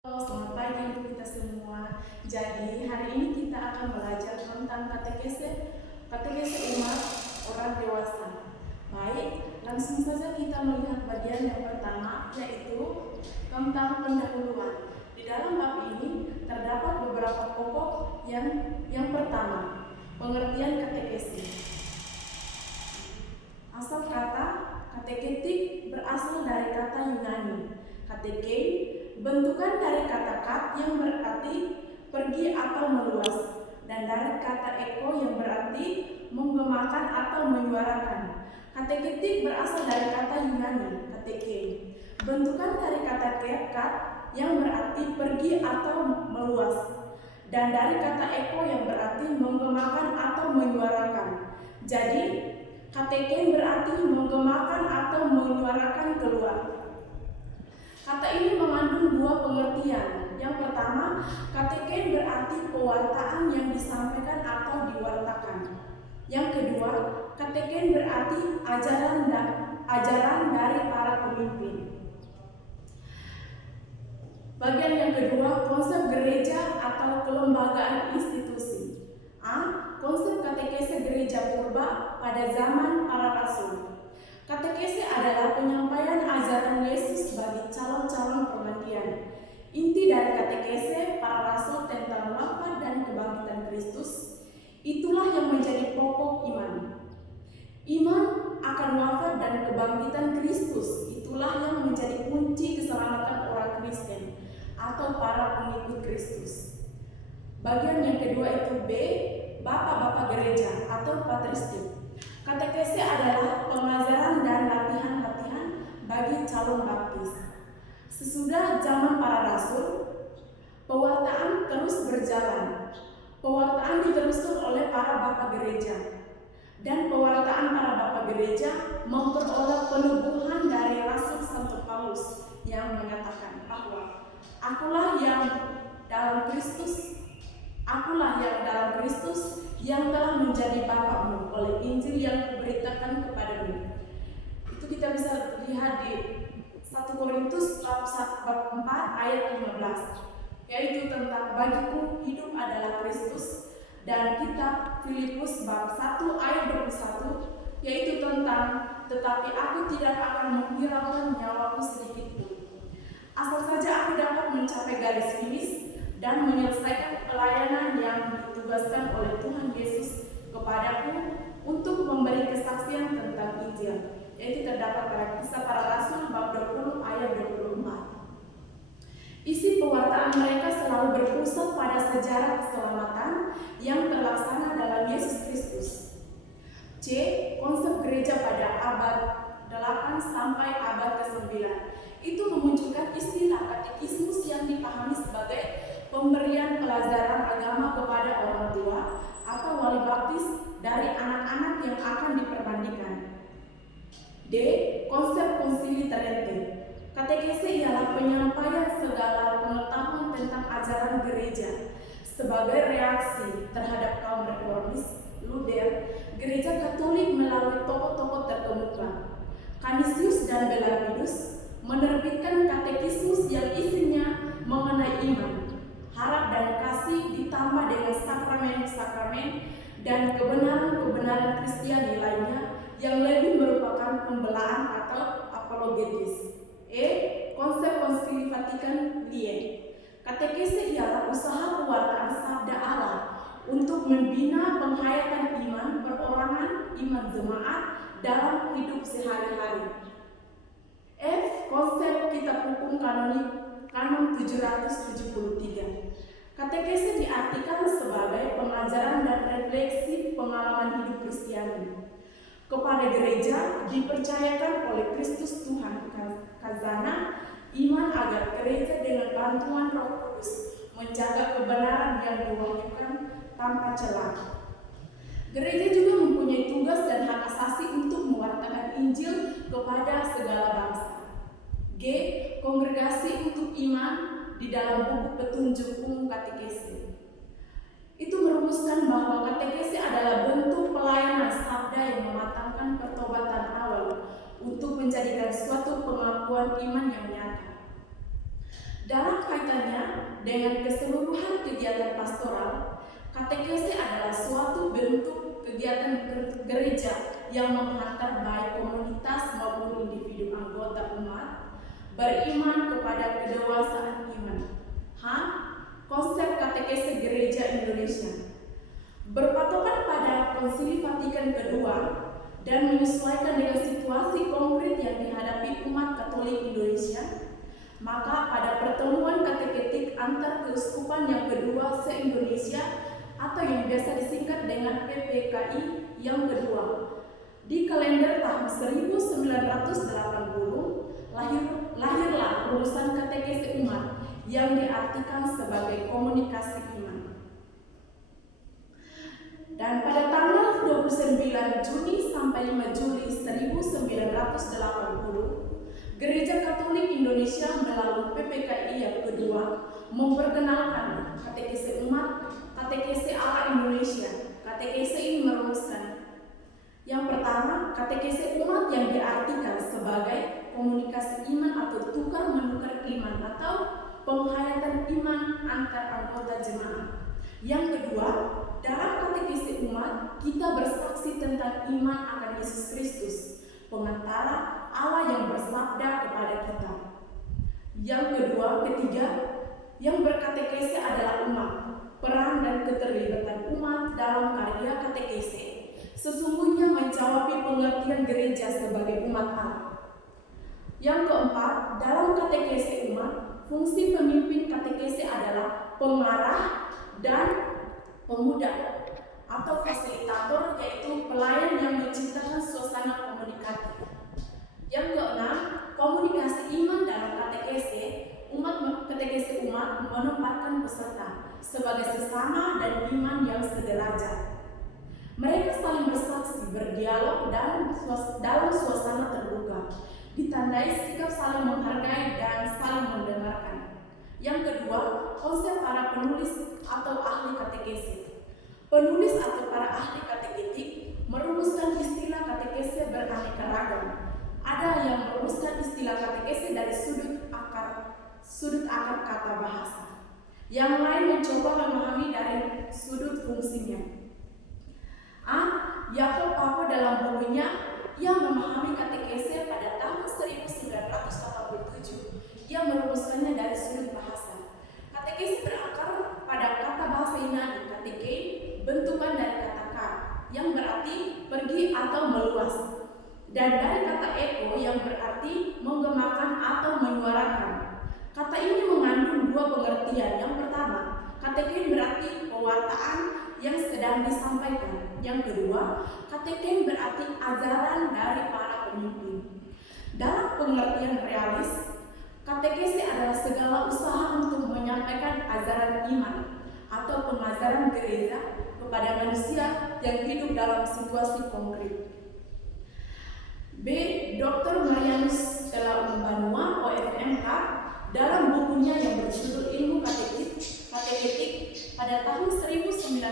Halo, selamat pagi untuk kita semua. Jadi hari ini kita akan belajar tentang katekese umat orang dewasa. Baik, langsung saja kita melihat bagian yang pertama, yaitu tentang pendahuluan. Di dalam bab ini terdapat beberapa pokok yang pertama, pengertian katekese. Asal kata kateketik berasal dari kata Yunani kateke, bentukan dari kata kat yang berarti pergi atau meluas, dan dari kata eko yang berarti menggemakan atau menyuarakan. Kateketik berasal dari kata Yunani kateke, bentukan dari kata kat yang berarti pergi atau meluas, dan dari kata eko yang berarti menggemakan atau menyuarakan. Jadi kateken berarti menggemakan atau menyuarakan keluar. Kata ini mengandung dua pengertian. Yang pertama, kateken berarti pewartaan yang disampaikan atau diwartakan. Yang kedua, kateken berarti ajaran dari para pemimpin. Bagian yang kedua, konsep gereja atau kelembagaan institusi. A. Konsep katekese gereja purba pada zaman para rasul. Katekese adalah penyampaian ajaran Yesus bagi calon-calon penantian. Inti dari katekese para rasul tentang wafat dan kebangkitan Kristus, itulah yang menjadi pokok iman. Iman akan wafat dan kebangkitan Kristus, itulah yang menjadi kunci keselamatan orang Kristen atau para pengikut Kristus. Bagian yang kedua itu B, Bapak-bapak gereja atau patristik. Katekese adalah pengajaran dan latihan-latihan bagi calon baptis. Sesudah zaman para rasul, pewartaan terus berjalan. Pewartaan diteruskan oleh para bapak gereja, dan pewartaan para bapak gereja memperoleh penubuhan dari Rasul Santo Paulus yang menyatakan bahwa akulah yang dalam Kristus yang telah menjadi bapakmu oleh Injil yang kuberitakan kepadamu. Itu kita bisa lihat di 1 Korintus bab 4 ayat 15, yaitu tentang bagiku hidup adalah Kristus, dan kitab Filipus bab 1 ayat 21, yaitu tentang tetapi aku tidak akan menghiraukan nyawaku sedikit pun, asal saja aku dapat mencapai garis finish dan menyelesaikan pelayanan yang ditugaskan oleh Tuhan Yesus kepadaku untuk memberi kesaksian tentang Injil, yaitu terdapat pada Kisah Para Rasul bab 20 ayat 24. Isi pewartaan mereka selalu berpusat pada sejarah keselamatan yang terlaksana dalam Yesus Kristus. C. Konsep gereja pada abad 8 sampai abad ke-9 itu memunculkan istilah katekismus yang dipahami sebagai pemberian pelajaran agama kepada orang tua atau wali baptis dari anak-anak yang akan diperbandingkan. D. Konsep konsili Trente. Katekese ialah penyampaian segala pengetahuan tentang ajaran gereja sebagai reaksi terhadap kaum reformis, Luther, gereja Katolik melalui tokoh-tokoh terkemuka. Canisius dan Bellarminus menerbitkan katekismus yang isinya mengenai iman, harap dan kasih ditambah dengan sakramen-sakramen dan kebenaran-kebenaran Kristiani lainnya yang lebih merupakan pembelaan atau apologetis. E. Konsep Konsili Vatikan II. Katekese ialah usaha pewartaan sabda Allah untuk membina penghayatan iman perorangan, iman jemaat dalam hidup sehari-hari. F. Konsep Kitab Hukum Kanonik Kanon 773. Katekese diartikan sebagai pengajaran dan refleksi pengalaman hidup Kristiani. Kepada gereja dipercayakan oleh Kristus Tuhan khazanah iman agar gereja dengan bantuan Roh Kudus menjaga kebenaran yang diwahyukan tanpa celah. Gereja juga mempunyai tugas dan hak asasi untuk mewartakan Injil kepada segala bangsa. G. Kongregasi untuk iman di dalam buku petunjuk umum katekese. Itu merumuskan bahwa katekese adalah bentuk pelayanan sabda yang mematangkan pertobatan awal untuk menjadikan suatu pengakuan iman yang nyata. Dalam kaitannya dengan keseluruhan kegiatan pastoral, katekese adalah suatu bentuk kegiatan gereja yang menghantar baik komunitas maupun individu anggota umat beriman kepada kedewasaan iman. Konsep katekese Gereja Indonesia berpatokan pada Konsili Vatikan kedua dan menyesuaikan dengan situasi konkret yang dihadapi umat Katolik Indonesia, maka pada pertemuan kateketik antar keuskupan yang kedua se-Indonesia atau yang biasa disingkat dengan PPKI yang kedua, di kalender tahun 1980 lahirlah rumusan katekese umat yang diartikan sebagai komunikasi iman. Dan pada tanggal 29 Juni sampai 5 Juli 1980, Gereja Katolik Indonesia melalui PPKI yang kedua memperkenalkan katekese umat, katekese ala Indonesia. Katekese ini merumuskan yang pertama, katekese umat yang diartikan sebagai komunikasi iman atau tukar menukar iman atau penghayatan iman antar anggota jemaat. Yang kedua, dalam katekese umat kita bersaksi tentang iman akan Yesus Kristus, pengantara Allah yang bersabda kepada kita. Yang ketiga, yang berkatekese adalah umat. Peran dan keterlibatan umat dalam karya katekese sesungguhnya menjawab pengertian gereja sebagai umat Allah. Yang keempat, dalam katekese umat, fungsi pemimpin katekese adalah pengarah dan pemuda atau fasilitator, yaitu pelayan yang menciptakan suasana komunikatif. Yang keenam, komunikasi iman dalam katekese umat menempatkan peserta sebagai sesama dan iman yang sederajat. Mereka saling bersaksi, berdialog dan dalam suasana terbuka, ditandai sikap saling menghargai dan saling mendengarkan. Yang kedua, konsep para penulis atau ahli katekese. Penulis atau para ahli kateketik merumuskan istilah katekese beraneka ragam. Ada yang merumuskan istilah katekese dari sudut akar kata bahasa. Yang lain mencoba memahami dari sudut fungsinya. Yakob Papo dalam bukunya yang memahami katekese pada tahun 1987, ia merumuskannya dari sudut bahasa. Katekese berakar pada kata bahasa Yunani kateke, bentukan dari kata ka, yang berarti pergi atau meluas, dan dari kata eko yang berarti menggemakan atau menyuarakan. Kata ini mengandung dua pengertian. Yang pertama, kateken berarti pewartaan yang sedang disampaikan. Yang kedua, kateken berarti ajaran dari para pemimpin. Dalam pengertian realis, katekese adalah segala usaha untuk menyampaikan ajaran iman atau pengajaran gereja kepada manusia yang hidup dalam situasi konkret. B. Dr. Marianus Ella Umbanua, OFMK, dalam bukunya yang berjudul Ilmu Kateketik pada tahun 1991,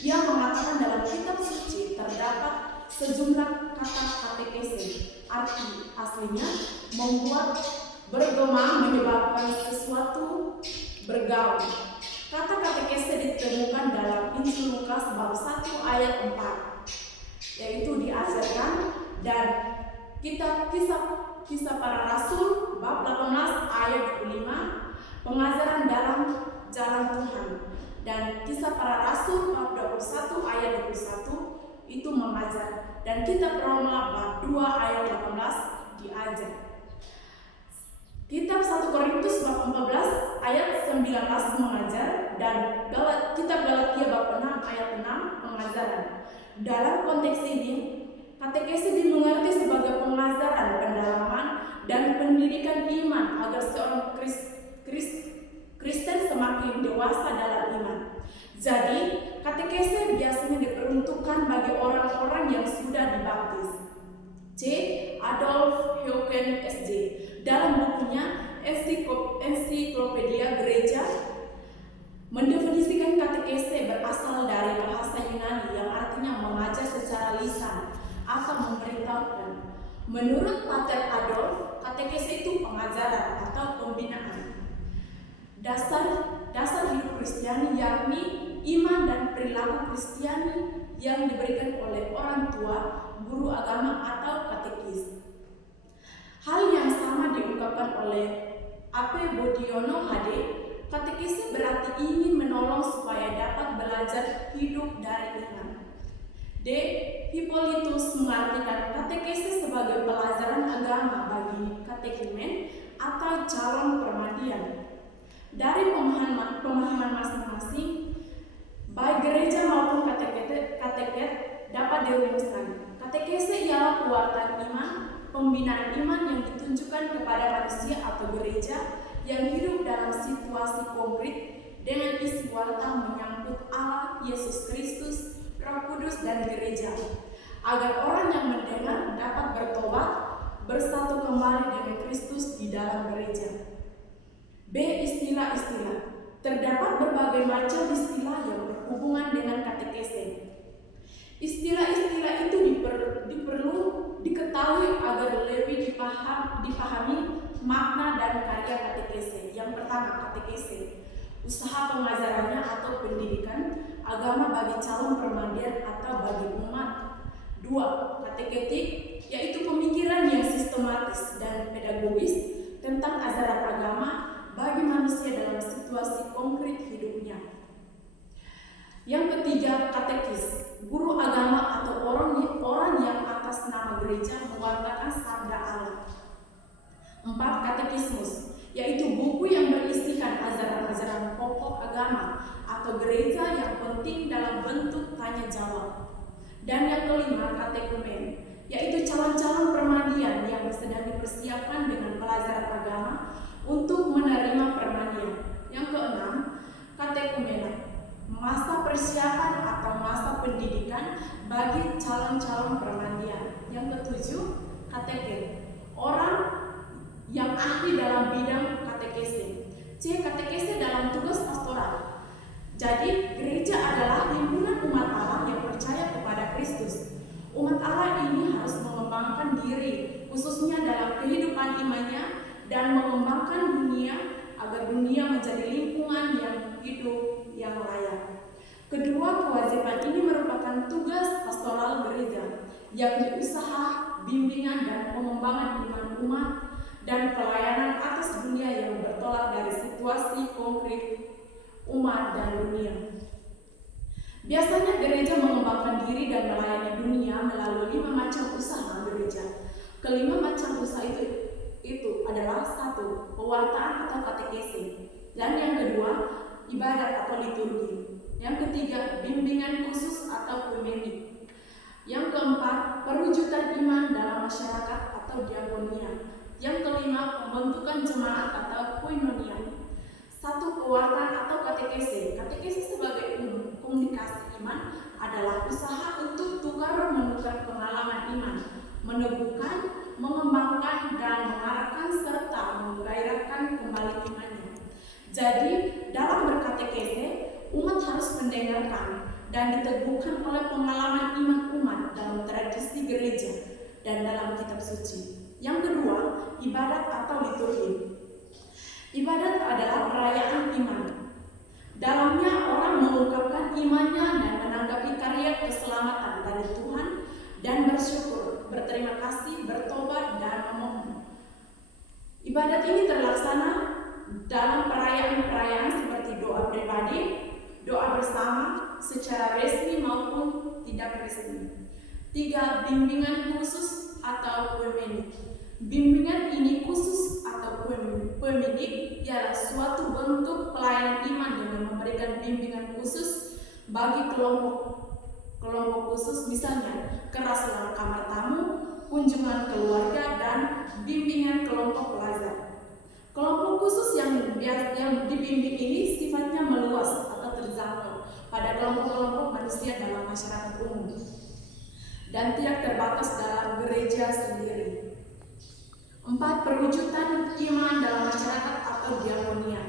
ia mengatakan dalam kitab suci terdapat sejumlah kata katekese. Arti aslinya membuat, bergema, menyebabkan sesuatu bergaul. Kata katekese ditemukan dalam Injil Lukas bab 1 ayat 4, yaitu diajarkan, dan kitab Kisah Para Rasul bab 18 ayat 25, pengajaran dalam jalan Tuhan, dan Kisah Para Rasul bab 21 ayat 21 itu mengajar, dan kitab Roma bab 2 ayat 18 diajar. Kitab 1 Korintus bab 14 ayat 19 mengajar, dan kitab Galatia bab 6 ayat 6 pengajaran. Dalam konteks ini, katekese dimengerti sebagai pengajaran, pendalaman, dan pendidikan iman agar seorang Kristen semakin dewasa dalam iman. Jadi, katekese biasanya diperuntukkan bagi orang-orang yang sudah dibaptis. C. Adolf Heuken SJ dalam bukunya Ensiklopedia Gereja mendefinisikan katekese berasal dari bahasa Yunani yang artinya mengajar secara lisan atau memberitahukan. Menurut Pater Adolf, katekese itu pengajaran atau pembinaan. dasar hidup Kristiani, yakni iman dan perilaku Kristiani yang diberikan oleh orang tua, guru agama atau katekis. Hal yang sama diungkapkan oleh A.P. Bodiono HD. Katekese berarti ingin menolong supaya dapat belajar hidup dari iman. D. Hippolytus mengartikan katekese sebagai pelajaran agama bagi katekumen atau calon permandian. Dari pemahaman masing-masing, baik gereja maupun kateket dapat dirumuskan. Katekese ialah pewartaan iman, pembinaan iman yang ditunjukkan kepada manusia atau gereja yang hidup dalam situasi konkret dengan isi warta menyangkut Allah, Yesus Kristus, Roh Kudus, dan gereja, agar orang yang mendengar dapat bertobat, bersatu kembali dengan Kristus di dalam gereja. B. Istilah-istilah. Terdapat berbagai macam istilah yang berhubungan dengan katekese. Istilah-istilah itu diperlu diketahui agar lebih dipahami makna dan karya katekese. Yang pertama, katekese, usaha pengajarannya atau pendidikan agama bagi calon permandian atau bagi umat. 2. Kateketik, yaitu pemikiran yang sistematis dan pedagogis tentang ajaran agama bagi manusia dalam situasi konkret hidupnya. Yang ketiga, katekis, guru agama atau orang yang atas nama gereja mewartakan sabda Allah. 4. Katekismus, yaitu buku yang berisikan ajaran-ajaran pokok agama atau gereja yang penting dalam bentuk tanya jawab. Dan yang kelima, katekumen, yaitu calon-calon permandian yang sedang dipersiapkan dengan pelajaran agama untuk menerima permandian. Yang keenam, katekumena, masa persiapan atau masa pendidikan bagi calon-calon permandian. Yang ketujuh, kateken, orang yang ahli dalam bidang katekese. C. Katekese dalam tugas pastoral. Jadi, gereja adalah himpunan umat Allah yang percaya kepada Kristus. Umat Allah ini harus mengembangkan diri, khususnya dalam kehidupan imannya, dan mengembangkan dunia agar dunia menjadi lingkungan yang hidup yang layak. Kedua kewajiban ini merupakan tugas pastoral gereja, yakni usaha, bimbingan, dan pengembangan iman umat dan pelayanan atas dunia yang bertolak dari situasi konkret umat dan dunia. Biasanya gereja mengembangkan diri dan melayani dunia melalui 5 macam usaha gereja. Kelima macam usaha itu adalah 1. Pewartaan atau katekese, dan yang kedua ibadat atau liturgi, yang ketiga bimbingan khusus atau kumenik, yang keempat perwujudan iman dalam masyarakat atau diakonia, yang kelima pembentukan jemaat atau koinonia. 1. Pewartaan atau katekese. Katekese sebagai komunikasi iman adalah usaha untuk tukar-menukar pengalaman iman, meneguhkan, mengembangkan, dan mengarahkan serta menggairahkan kembali imannya. Jadi, dalam berkatekese, umat harus mendengarkan dan diteguhkan oleh pengalaman iman umat dalam tradisi gereja dan dalam kitab suci. Yang kedua, ibadat atau liturgi. Ibadat adalah perayaan iman. Dalamnya orang mengungkapkan imannya dan menanggapi karya keselamatan dari Tuhan dan bersyukur, berterima kasih, bertobat, dan memohon. Ibadat ini terlaksana dalam perayaan-perayaan seperti doa pribadi, doa bersama, secara resmi maupun tidak resmi. 3. Bimbingan khusus atau kumenik. Bimbingan ini khusus atau kumenik ialah suatu bentuk pelayanan iman dengan memberikan bimbingan khusus bagi kelompok khusus, misalnya keras dalam kamar tamu, kunjungan keluarga, dan bimbingan kelompok pelajar. Kelompok khusus yang dibimbing ini sifatnya meluas atau terjangkau pada kelompok-kelompok manusia dalam masyarakat umum dan tidak terbatas dalam gereja sendiri. 4. Perwujudan iman dalam masyarakat atau diakonia.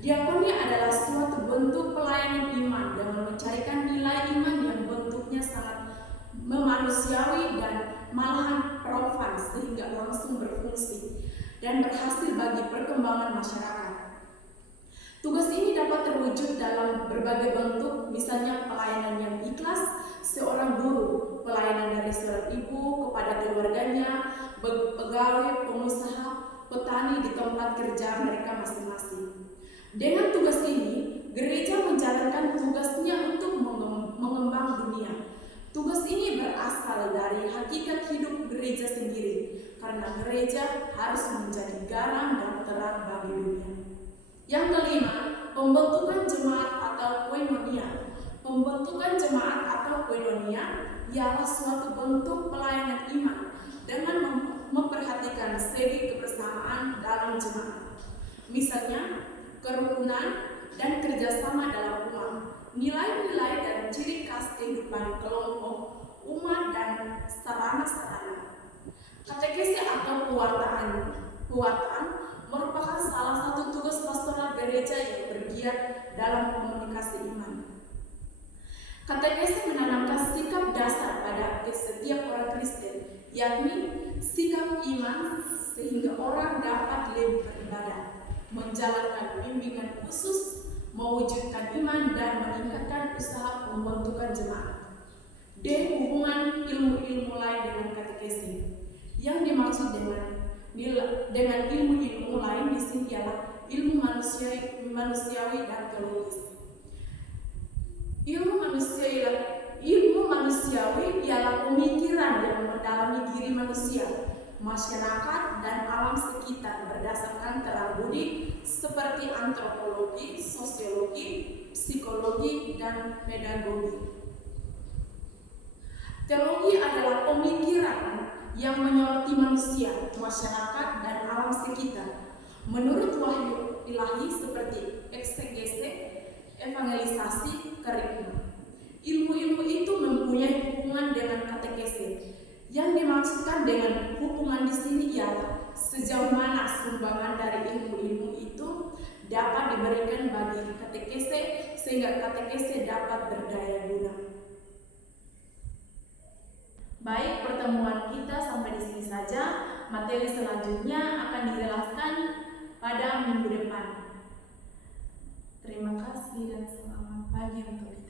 Diakonia adalah suatu bentuk pelayanan iman dengan mencarikan nilai iman yang bentuknya sangat memanusiawi dan malahan profan sehingga langsung berfungsi dan berhasil bagi perkembangan masyarakat. Tugas ini dapat terwujud dalam berbagai bentuk, misalnya pelayanan yang ikhlas, seorang guru, pelayanan dari seorang ibu kepada keluarganya, pegawai, pengusaha, petani di tempat kerja mereka masing-masing. Dengan tugas ini, gereja menjalankan tugasnya untuk mengembang dunia. Tugas ini berasal dari hakikat hidup gereja sendiri, karena gereja harus menjadi garam dan terang bagi dunia. Yang kelima, pembentukan jemaat atau koinonia. Pembentukan jemaat atau koinonia ialah suatu bentuk pelayanan iman dengan memperhatikan segi kebersamaan dalam jemaat. Misalnya, kerukunan dan kerjasama dalam umat, nilai-nilai dan ciri khas kehidupan kelompok, umat, dan sarana-sarana. Katekesi atau pewartaan merupakan salah satu tugas pastoral gereja yang bergiat dalam komunikasi iman. Katekesi menanamkan sikap dasar pada setiap orang Kristen, yakni sikap iman sehingga orang dapat lebih beribadah, menjalankan bimbingan khusus, mewujudkan iman, dan meningkatkan usaha pembentukan jemaat. D. Hubungan ilmu-ilmu lain dengan katekesi. Yang dimaksud dengan ilmu-ilmu lain di sini ialah ilmu manusiawi dan teologis. Ilmu manusiawi ialah pemikiran yang mendalami diri manusia, masyarakat, dan alam sekitar berdasarkan terang budi seperti antropologi, sosiologi, psikologi, dan pedagogi. Teologi adalah pemikiran yang menyoroti manusia, masyarakat, dan alam sekitar menurut wahyu ilahi seperti eksegese, evangelisasi, kerikma. Ilmu-ilmu itu mempunyai hubungan dengan katekese. Yang dimaksudkan dengan hubungan di sini ialah sejauh mana sumbangan dari ilmu-ilmu itu dapat diberikan bagi katekese sehingga katekese dapat berdaya guna. Baik, pertemuan kita sampai di sini saja. Materi selanjutnya akan dijelaskan pada minggu depan. Terima kasih dan selamat pagi untuk kita.